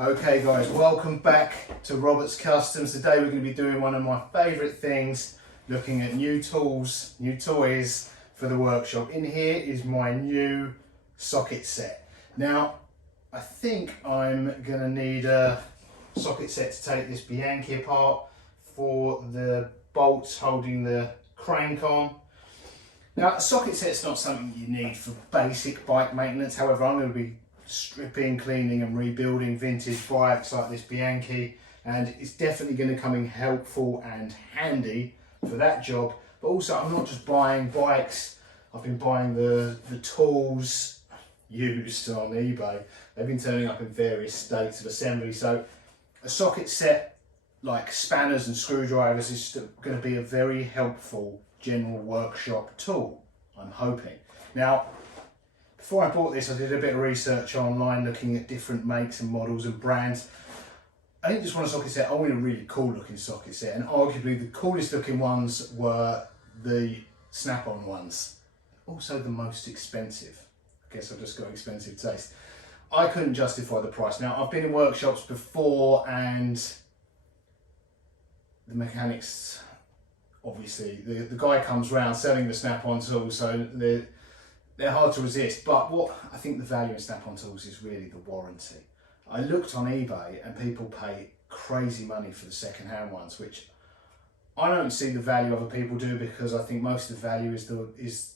Okay guys, welcome back to Robert's Customs. Today we're going to be doing one of my favourite things, looking at new tools, new toys for the workshop. In here is my new socket set. Now, I think I'm going to need a socket set to take this Bianchi apart for the bolts holding the crank on. Now, a socket set's not something you need for basic bike maintenance. However, I'm going to be stripping, cleaning and rebuilding vintage bikes like this Bianchi, and it's definitely going to come in helpful and handy for that job. But also, I'm not just buying bikes, I've been buying the tools used on eBay. They've been turning up in various states of assembly, so a socket set like spanners and screwdrivers is going to be a very helpful general workshop tool, I'm hoping. Now, before I bought this, I did a bit of research online looking at different makes and models and brands. I didn't just want a socket set, I wanted a really cool looking socket set, and arguably the coolest looking ones were the snap-on ones. Also the most expensive. I guess I've just got expensive taste. I couldn't justify the price. Now, I've been in workshops before and the mechanics, obviously, the guy comes round selling the snap-on tools, so they're hard to resist. But what I think the value in snap-on tools is really the warranty. I looked on eBay and people pay crazy money for the second-hand ones, which I don't see the value other people do, because I think most of the value is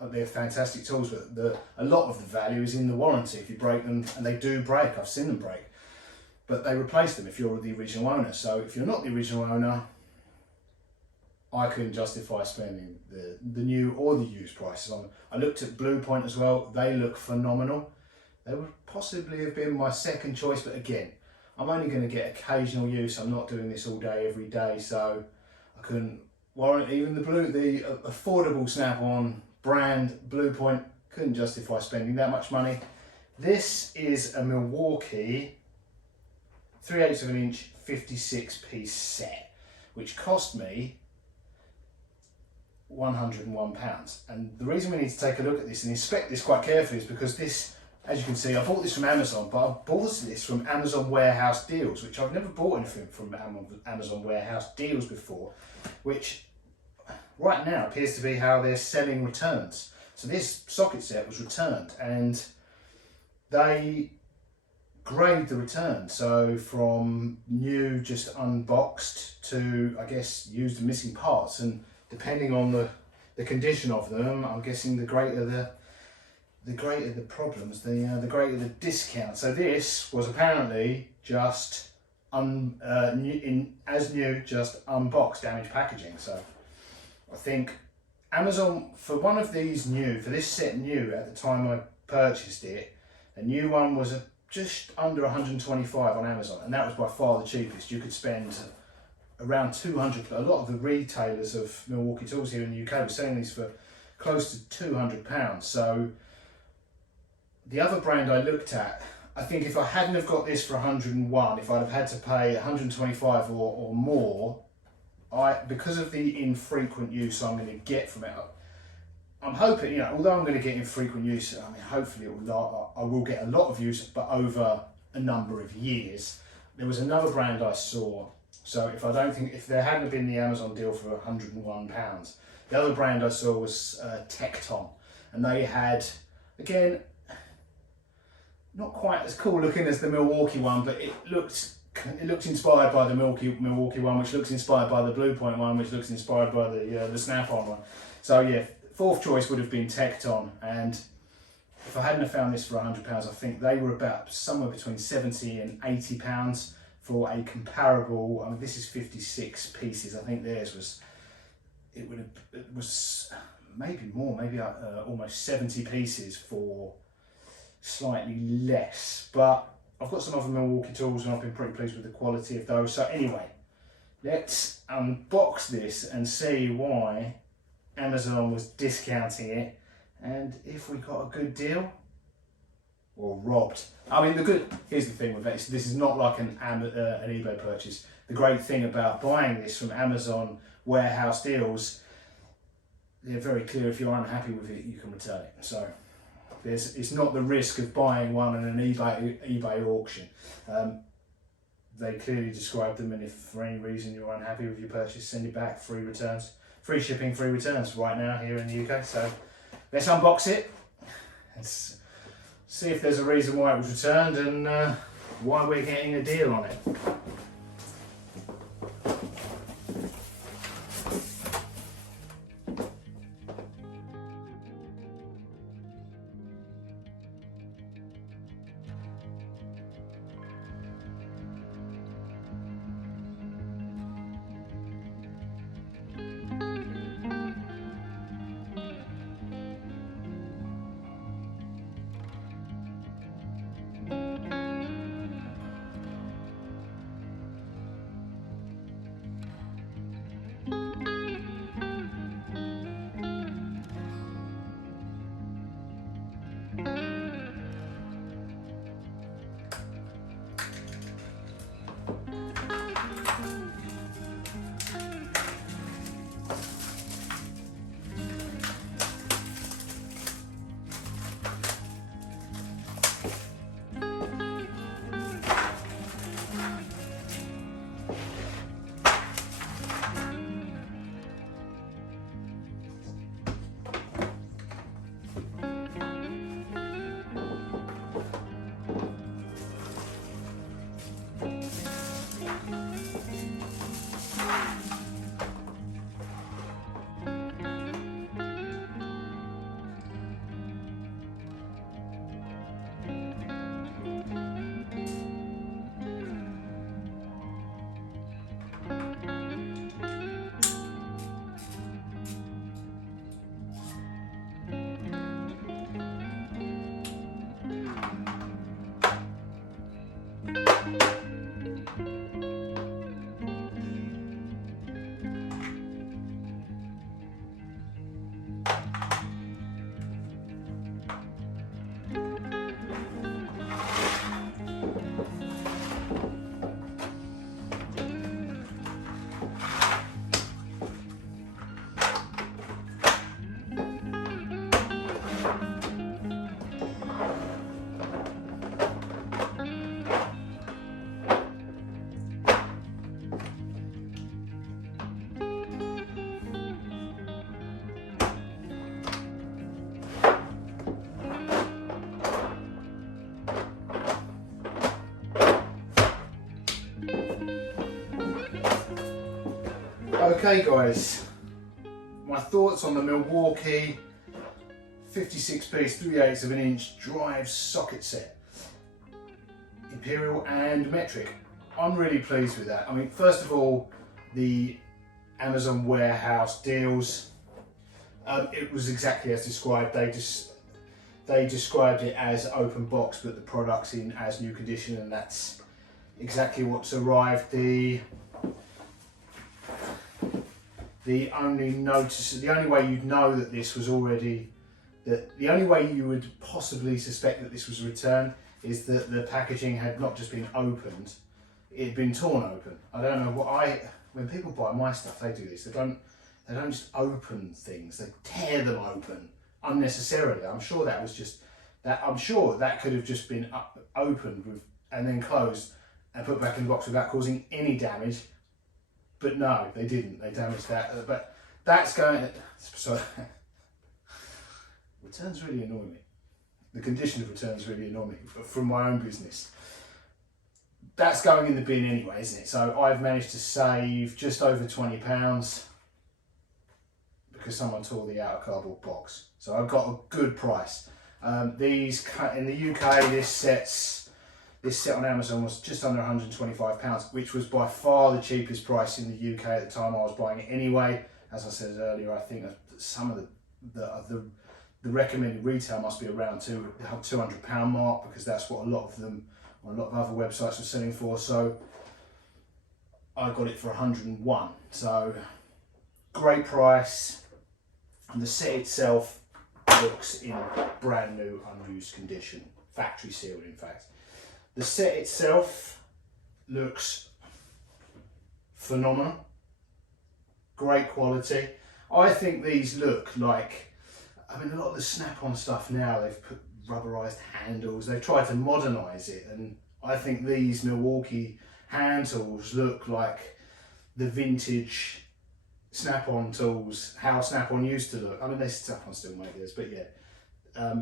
they're fantastic tools, but a lot of the value is in the warranty. If you break them, and they do break, I've seen them break, but they replace them if you're the original owner. So if you're not the original owner, I couldn't justify spending the new or the used prices on them. I looked at Blue Point as well. They look phenomenal. They would possibly have been my second choice, but again, I'm only going to get occasional use. I'm not doing this all day, every day, so I couldn't warrant even the affordable snap-on brand Blue Point. Couldn't justify spending that much money. This is a Milwaukee 3/8 of an inch 56 piece set, which cost me £101. And the reason we need to take a look at this and inspect this quite carefully is because this, as you can see, I bought this from Amazon, but I bought this from Amazon Warehouse Deals, which I've never bought anything from Amazon Warehouse Deals before, which right now appears to be how they're selling returns. So this socket set was returned and they grade the return. So from new, just unboxed, to, I guess, used and missing parts. And depending on the condition of them, I'm guessing the greater the problems, the greater the discount. So this was apparently just as new, just unboxed, damaged packaging. So I think Amazon, for one of these new, for this set new at the time I purchased it, a new one was just under 125 on Amazon, and that was by far the cheapest. You could spend around 200. A lot of the retailers of Milwaukee tools here in the UK were selling these for close to £200. So the other brand I looked at, I think if I hadn't have got this for 101, if I'd have had to pay 125 or more, because of the infrequent use I'm going to get from it, I'm hoping, although I'm going to get infrequent use, I mean, hopefully I will get a lot of use, but over a number of years. There was another brand I saw. So if there hadn't been the Amazon deal for £101, the other brand I saw was Tecton, and they had, again, not quite as cool looking as the Milwaukee one, but it looked inspired by the Milwaukee one, which looks inspired by the Blue Point one, which looks inspired by the snap-on one. So yeah, fourth choice would have been Tecton, and if I hadn't have found this for £100, I think they were about somewhere between £70 and £80 for a comparable. I mean, this is 56 pieces. I think theirs it was maybe more, maybe almost 70 pieces for slightly less. But I've got some other Milwaukee tools and I've been pretty pleased with the quality of those. So anyway, let's unbox this and see why Amazon was discounting it, and if we got a good deal or robbed. I mean, here's the thing with it, this is not like an eBay purchase. The great thing about buying this from Amazon Warehouse Deals, they're very clear. If you're unhappy with it, you can return it. So It's not the risk of buying one in an eBay auction. They clearly describe them, and if for any reason you're unhappy with your purchase, send it back. Free returns, free shipping, free returns right now here in the UK. So let's unbox it. Let's see if there's a reason why it was returned and why we're getting a deal on it. Okay guys, my thoughts on the Milwaukee 56 piece 3/8 of an inch drive socket set, Imperial and metric. I'm really pleased with that. I mean, first of all, the Amazon warehouse deals, it was exactly as described. They described it as open box, but the product's in as new condition, and that's exactly what's arrived. The only way you'd know that this was already, the only way you would possibly suspect that this was returned is that the packaging had not just been opened, it had been torn open. I don't know when people buy my stuff, they do this. They don't just open things, they tear them open unnecessarily. I'm sure that was just, I'm sure that could have just been opened and then closed and put back in the box without causing any damage. But no, they didn't. They damaged that. But that's going. So returns really annoy me. The condition of returns really annoy me from my own business. That's going in the bin anyway, isn't it? So I've managed to save just over £20 because someone tore the outer cardboard box. So I've got a good price. These in the UK, this set on Amazon was just under £125, which was by far the cheapest price in the UK at the time I was buying it anyway. As I said earlier, I think that some of the recommended retail must be around £200 mark, because that's what a lot of them on a lot of other websites are selling for. So I got it for 101. So great price. And the set itself looks in brand new, unused condition, factory sealed in fact. The set itself looks phenomenal, great quality. I think these look like, I mean, a lot of the Snap-on stuff now, they've put rubberized handles. They've tried to modernise it, and I think these Milwaukee hand tools look like the vintage Snap-on tools, how Snap-on used to look. I mean, Snap-on still make this, but yeah,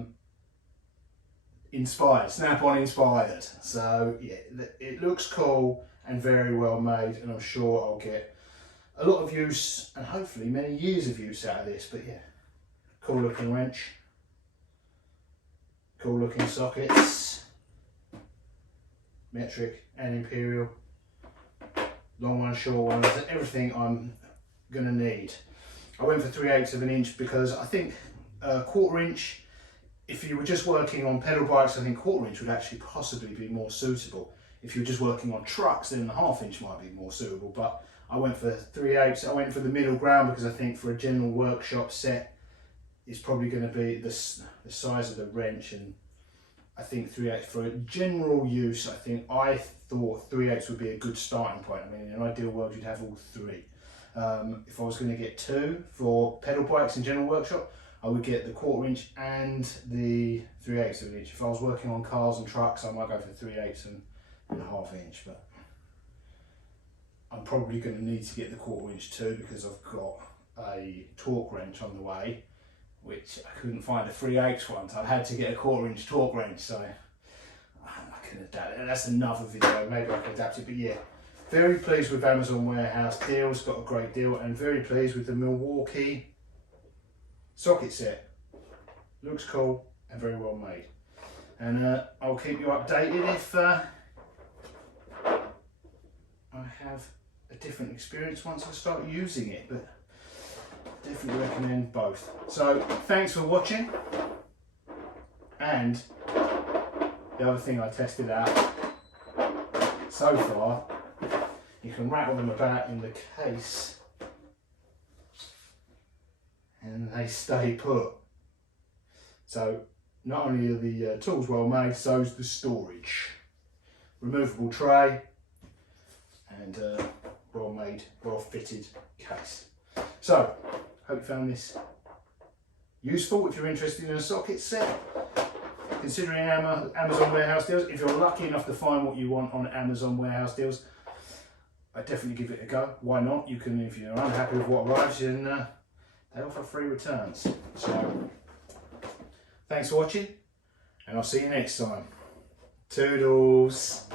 inspired, Snap-on inspired. So yeah, it looks cool and very well made, and I'm sure I'll get a lot of use and hopefully many years of use out of this. But yeah, cool looking wrench, cool looking sockets, metric and imperial, long ones, short ones, everything I'm gonna need. I went for 3/8 of an inch because I think a 1/4 inch, if you were just working on pedal bikes, I think 1/4 inch would actually possibly be more suitable. If you're just working on trucks, then the 1/2 inch might be more suitable, but I went for 3/8. I went for the middle ground because I think for a general workshop set, it's probably going to be the size of the wrench, and I think 3/8 for a general use. I thought 3/8 would be a good starting point. I mean, in an ideal world, you'd have all three. If I was going to get two for pedal bikes in general workshop, I would get the 1/4 inch and the 3/8 of an inch. If I was working on cars and trucks, I might go for 3/8 and a 1/2 inch, but I'm probably going to need to get the 1/4 inch too, because I've got a torque wrench on the way, which I couldn't find a 3/8 one, so I had to get a 1/4 inch torque wrench. So I can adapt it. That's another video, maybe I can adapt it. But yeah, very pleased with Amazon Warehouse deals, got a great deal, and very pleased with the Milwaukee socket set. Looks cool and very well made. And I'll keep you updated if I have a different experience once I start using it, but definitely recommend both. So thanks for watching. And the other thing I tested out so far, you can rattle them about in the case and they stay put. So not only are the tools well made, so's the storage. Removable tray and well made, well fitted case. So hope you found this useful. If you're interested in a socket set, considering Amazon Warehouse deals, if you're lucky enough to find what you want on Amazon Warehouse deals, I definitely give it a go. Why not? You can, if you're unhappy with what arrives, then they offer free returns. So thanks for watching, and I'll see you next time. Toodles.